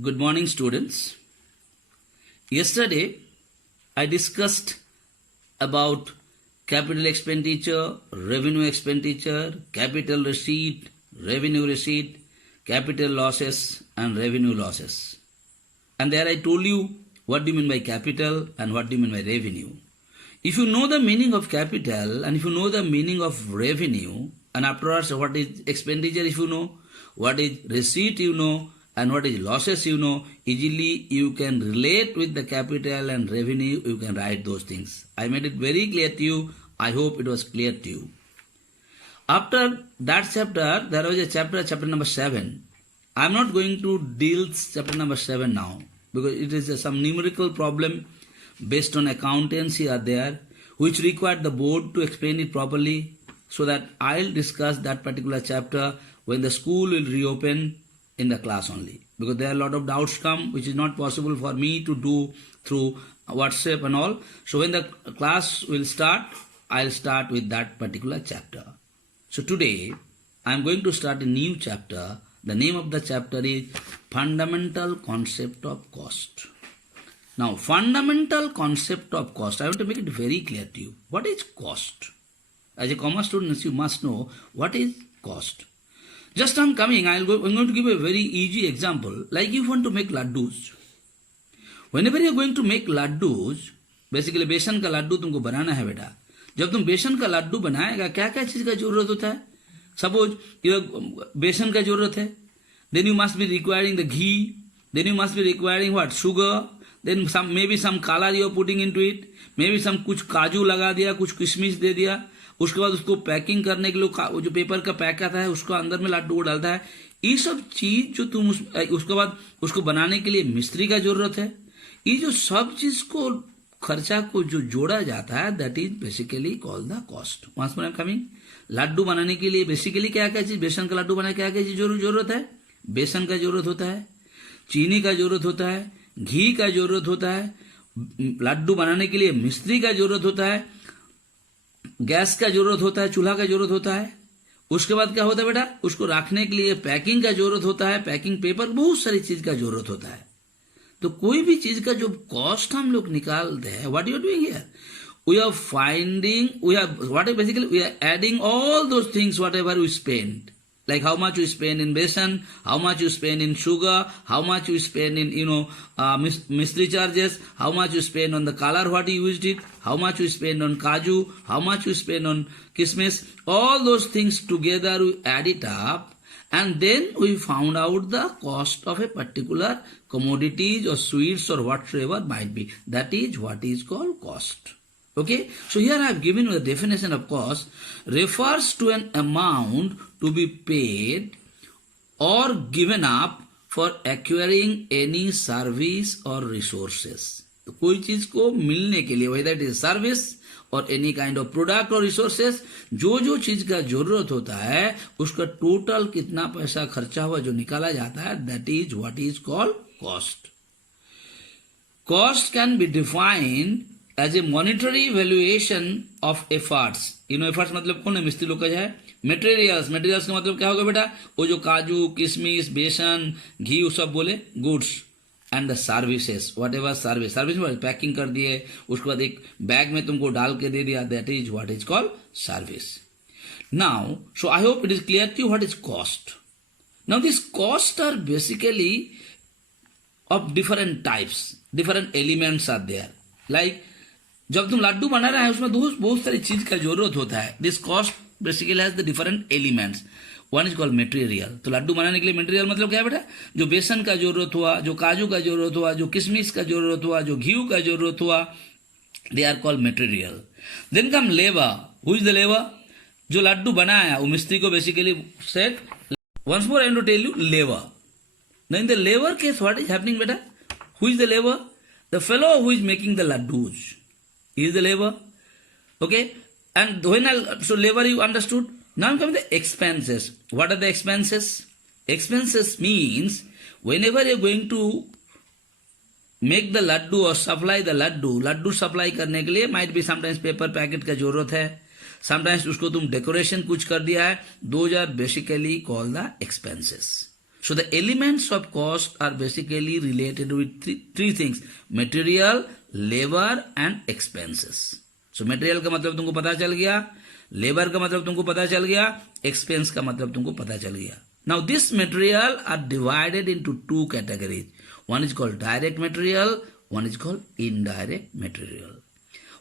Good morning, students. Yesterday, I discussed about capital expenditure, revenue expenditure, capital receipt, revenue receipt, capital losses, and revenue losses. And there I told you what do you mean by capital and what do you mean by revenue. If you know the meaning of capital and if you know the meaning of revenue, and afterwards what is expenditure if you know, what is receipt you know, and what is losses you know, easily you can relate with the capital and revenue, you can write those things. I made it very clear to you. I hope it was clear to you. After that chapter, there was a chapter number 7. I am not going to deal chapter number 7 now because it is some numerical problem based on accountancy are there which require the board to explain it properly, so that I'll discuss that particular chapter when the school will reopen in the class only, because there are a lot of doubts come which is not possible for me to do through WhatsApp and all. So when the class will start, I'll start with that particular chapter. So today I'm going to start a new chapter. The name of the chapter is Fundamental Concept of Cost. Now, fundamental concept of cost, I want to make it very clear to you. What is cost? As a commerce student, you must know what is cost. Just I'm coming, I'm going to give a very easy example. Like you want to make laddus. Whenever you're going to make laddus, basically बेसन का लड्डू तुमको बनाना है बेटा. जब तुम बेसन का लड्डू बनाएगा, क्या क्या चीज का जरूरत होता है? Suppose बेसन का जरूरत है. Then you must be requiring the ghee. Then you must be requiring what? Sugar. Then maybe some color you are putting into it. Maybe some कुछ काजू लगा दिया, कुछ किशमिश दे दिया. उसके बाद उसको पैकिंग करने के लिए जो पेपर का पैक आता है उसको अंदर में लड्डू डालता है. ये सब चीज जो तुम उसके बाद उसको बनाने के लिए मिस्त्री का जरूरत है. ये जो सब चीज को खर्चा को जो जोड़ा जाता है, that is basically called the cost. Once more I am coming. Laddu बनाने के लिए बेसिकली क्या क्या चीज, बेसन का लड्डू बनाने क्या क्या चीज जरूरत है? बेसन का जरूरत होता है, चीनी का जरूरत होता है, घी का जरूरत होता है, लड्डू बनाने के लिए मिस्त्री का जरूरत होता है, गैस का जरूरत होता है, चूल्हा का जरूरत होता है. उसके बाद क्या होता है बेटा? उसको रखने के लिए पैकिंग का जरूरत होता है, पैकिंग पेपर, बहुत सारी चीज का जरूरत होता है. तो कोई भी चीज का जो कॉस्ट हम लोग निकालते हैं, what you are doing here, we are finding, we are adding all those things whatever we spend. Like how much you spend in besan, how much you spend in sugar, how much you spend in, mystery charges, how much you spend on the color, what you used it, how much you spend on kaju, how much you spend on kismis. All those things together we add it up, and then we found out the cost of a particular commodities or sweets or whatsoever might be. That is what is called cost. Okay, so here I have given you the definition of cost. Refers to an amount to be paid or given up for acquiring any service or resources. तो कोई चीज को मिलने के लिए, whether it is service or any kind of product or resources, जो चीज का जरूरत होता है उसका टोटल कितना पैसा खर्चा हुआ जो निकाला जाता है, that is what is called cost. Cost can be defined as a monetary valuation of efforts. efforts मतलब कौन है? मिस्त्री लोग का जो है. Materials का मतलब क्या होगा बेटा? वो जो काजू, किशमिश, बेसन, घी, वो सब बोले goods. And the services, whatever service packing कर दिए, उसके बाद एक बैग में तुमको डाल के दे दिया, that is what is called service. Now, so I hope it is clear to you what is cost. Now these costs are basically of different types, different elements are there. Like जब तुम लड्डू बना रहे हैं उसमें बहुत सारी चीज का जरूरत होता है. This cost basically has the different elements. One is called material. तो लड्डू बनाने के लिए मटेरियल मतलब क्या है बेटा? जो बेसन का जरूरत हुआ, जो काजू का जरूरत हुआ, जो किशमिश का जरूरत हुआ, जो घी का जरूरत हुआ, they are called material. Then come labour. Who is the labour? जो लड्डू बनाया वो मिस्त्री को basically set. Once more I want to tell you labour. Now in the labour case what is happening बेटा? Who is the labour? The fellow who is making the laddoos is the labor. Okay, and so labor you understood. Now I'm coming to the expenses. What are the expenses? Expenses means whenever you're going to make the laddu or supply the laddu supply करने के लिए might be sometimes paper packet का जरूरत है, sometimes उसको तुम decoration कुछ कर दिया है. Those are basically called the expenses. So the elements of cost are basically related with three things: material, labor and expenses. So material का मतलब तुमको पता चल गया, labor का मतलब तुमको पता चल गया, expense का मतलब तुमको पता चल गया. Now this material are divided into two categories. One is called direct material, one is called indirect material.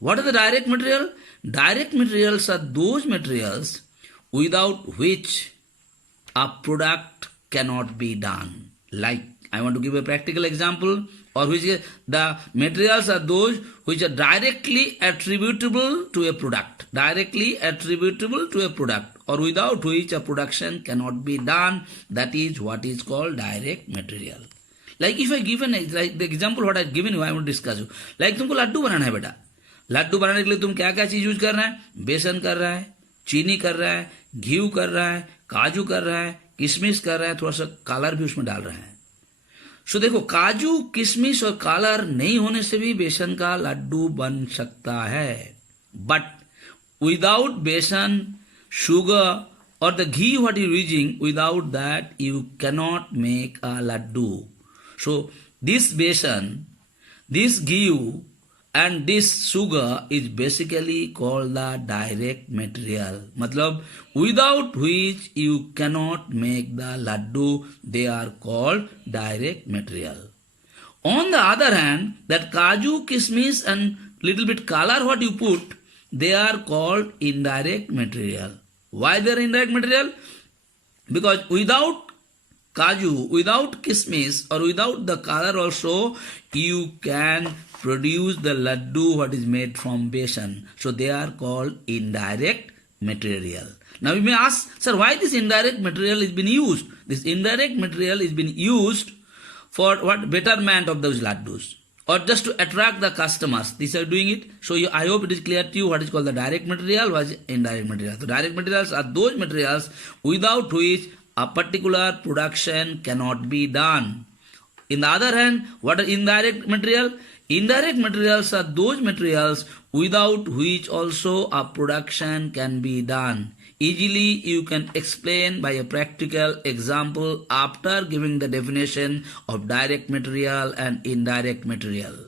What are the direct material? Direct materials are those materials without which a product cannot be done. Like, I want to give a practical example, or which the materials are those which are directly attributable to a product. Directly attributable to a product, or without which a production cannot be done. That is what is called direct material. Like if I give like the example what I have given you, I want to discuss you. Like तुमको लड्डू बनाना है बेटा. लड्डू बनाने के लिए तुम क्या क्या चीज यूज कर रहा है? बेसन कर रहा है, चीनी कर रहा है, घी कर रहा है, काजू कर रहा है, किशमिश कर रहा है, थोड़ा सा कलर भी उसमें डाल रहा है. सो देखो, काजू, किशमिश और कलर नहीं होने से भी बेसन का लड्डू बन सकता है. बट विदाउट बेसन, शुगर और the ghee what you using, without that you cannot make a laddu. So this besan, this ghee and this sugar is basically called the direct material. मतलब without which you cannot make the laddu, they are called direct material. On the other hand, that kaju, kismis and little bit color what you put, they are called indirect material. Why they are indirect material? Because without kaju, without kismis or without the color also, you can produce the laddu what is made from besan. So they are called indirect material. Now you may ask, sir, why this indirect material is been used? This indirect material is been used for what? Betterment of those laddus, or just to attract the customers. These are doing it. So I hope it is clear to you what is called the direct material, what is indirect material. So direct materials are those materials without which a particular production cannot be done. In the other hand, what are indirect material? Indirect materials are those materials without which also a production can be done. Easily you can explain by a practical example after giving the definition of direct material and indirect material.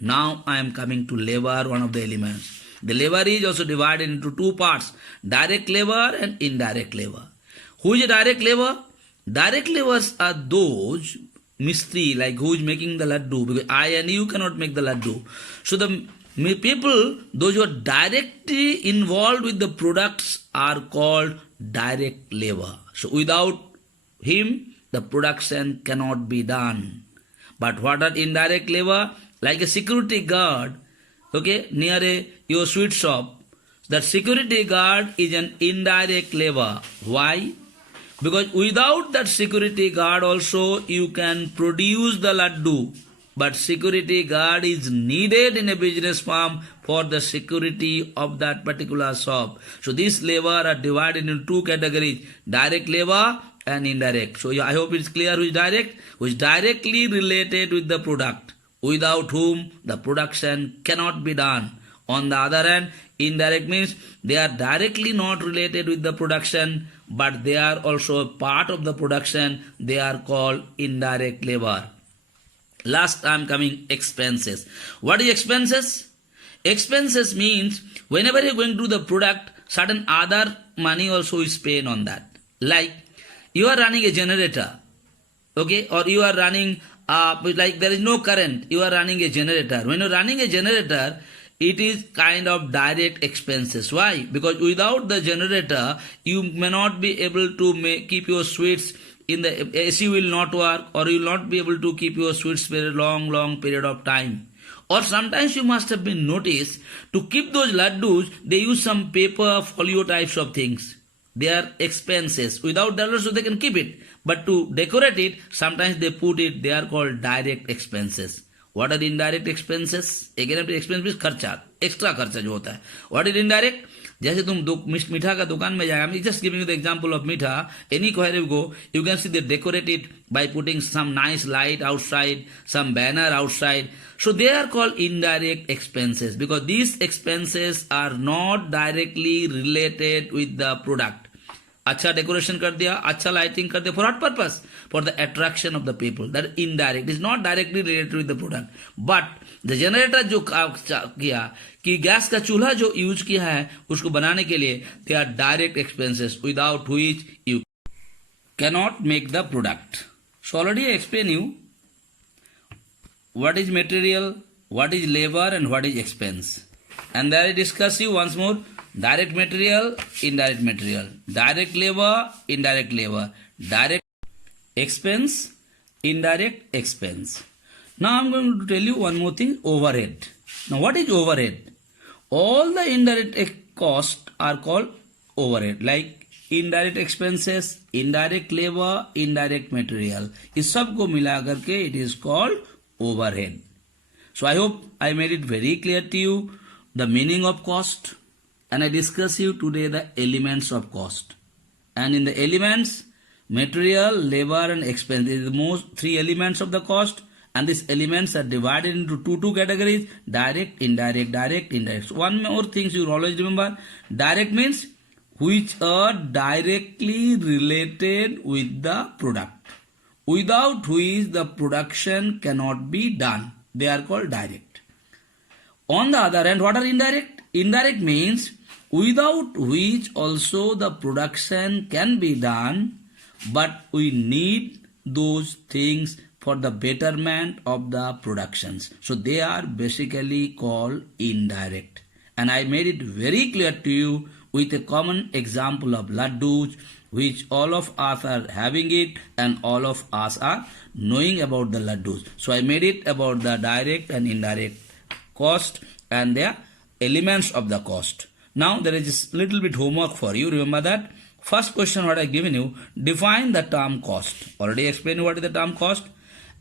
Now I am coming to labor, one of the elements. The labor is also divided into two parts: direct labor and indirect labor. Who is a direct labor? Direct labors are those mistri, like who is making the laddu, because I and you cannot make the laddu. So the people, those who are directly involved with the products, are called direct labor. So without him, the production cannot be done. But what are indirect labor? Like a security guard, okay, near your sweet shop, that security guard is an indirect labor. Why? Because without that security guard also you can produce the laddu. But security guard is needed in a business firm for the security of that particular shop. So these labor are divided into two categories: direct labor and indirect. So I hope it's clear who is direct, who is directly related with the product, without whom the production cannot be done. On the other hand, indirect means they are directly not related with the production, but they are also a part of the production. They are called indirect labor. Last I am coming expenses. What is expenses? Expenses means whenever you are going to the product, certain other money also is paid on that. Like you are running a generator, okay, or you are running like there is no current, you are running a generator. When you are running a generator, it is kind of direct expenses. Why? Because without the generator, you may not be able to keep your sweets in the AC will not work, or you will not be able to keep your sweets for a long period of time. Or sometimes you must have been noticed, to keep those laddus, they use some paper, folio types of things. They are expenses. Without that also they can keep it. But to decorate it, sometimes they put it, they are called direct expenses. What are the indirect expenses? Again, expense means खर्चा, extra खर्चा जो होता है. What is indirect? जैसे तुम मीठा का दुकान में जाएगा, I'm just giving you the example of मीठा. Anywhere you go, you can see they decorate it by putting some nice light outside, some banner outside. So they are called indirect expenses because these expenses are not directly related with the product. अच्छा decoration कर दिया, अच्छा lighting कर दिया, for what purpose? For the attraction of the people. That indirect, is not directly related with the product. But the generator जो किया कि gas का चूल्हा जो यूज किया है उसको बनाने के लिए, they are direct expenses without which you cannot make the product. So already I explain you what is material, what is labor and what is expense. And then I discuss you once more direct material, indirect material, direct labor, indirect labor, direct expense, indirect expense. Now I am going to tell you one more thing, overhead. Now what is overhead? All the indirect costs are called overhead, like indirect expenses, indirect labour, indirect material, इस सब को मिला करके it is called overhead. So I hope I made it very clear to you the meaning of cost, and I discuss you today the elements of cost. And in the elements, material, labor and expense is the most three elements of the cost, and these elements are divided into two categories: direct, indirect, direct, indirect. So one more thing you always remember: direct means which are directly related with the product, without which the production cannot be done. They are called direct. On the other hand, what are indirect? Indirect means without which also the production can be done, but we need those things for the betterment of the productions. So they are basically called indirect. And I made it very clear to you with a common example of laddus, which all of us are having it and all of us are knowing about the laddus. So I made it about the direct and indirect cost and their elements of the cost. Now there is a little bit homework for you. Remember that first question what I given you, define the term cost. Already explained what is the term cost.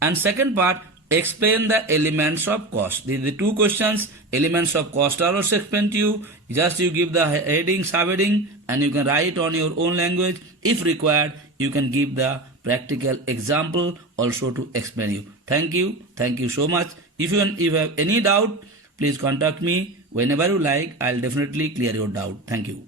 And second part, explain the elements of cost. These are the two questions. Elements of cost are also explained to you. Just you give the heading, subheading, and you can write on your own language. If required, you can give the practical example also to explain you. Thank you. Thank you so much. If you have any doubt, please contact me whenever you like. I'll definitely clear your doubt. Thank you.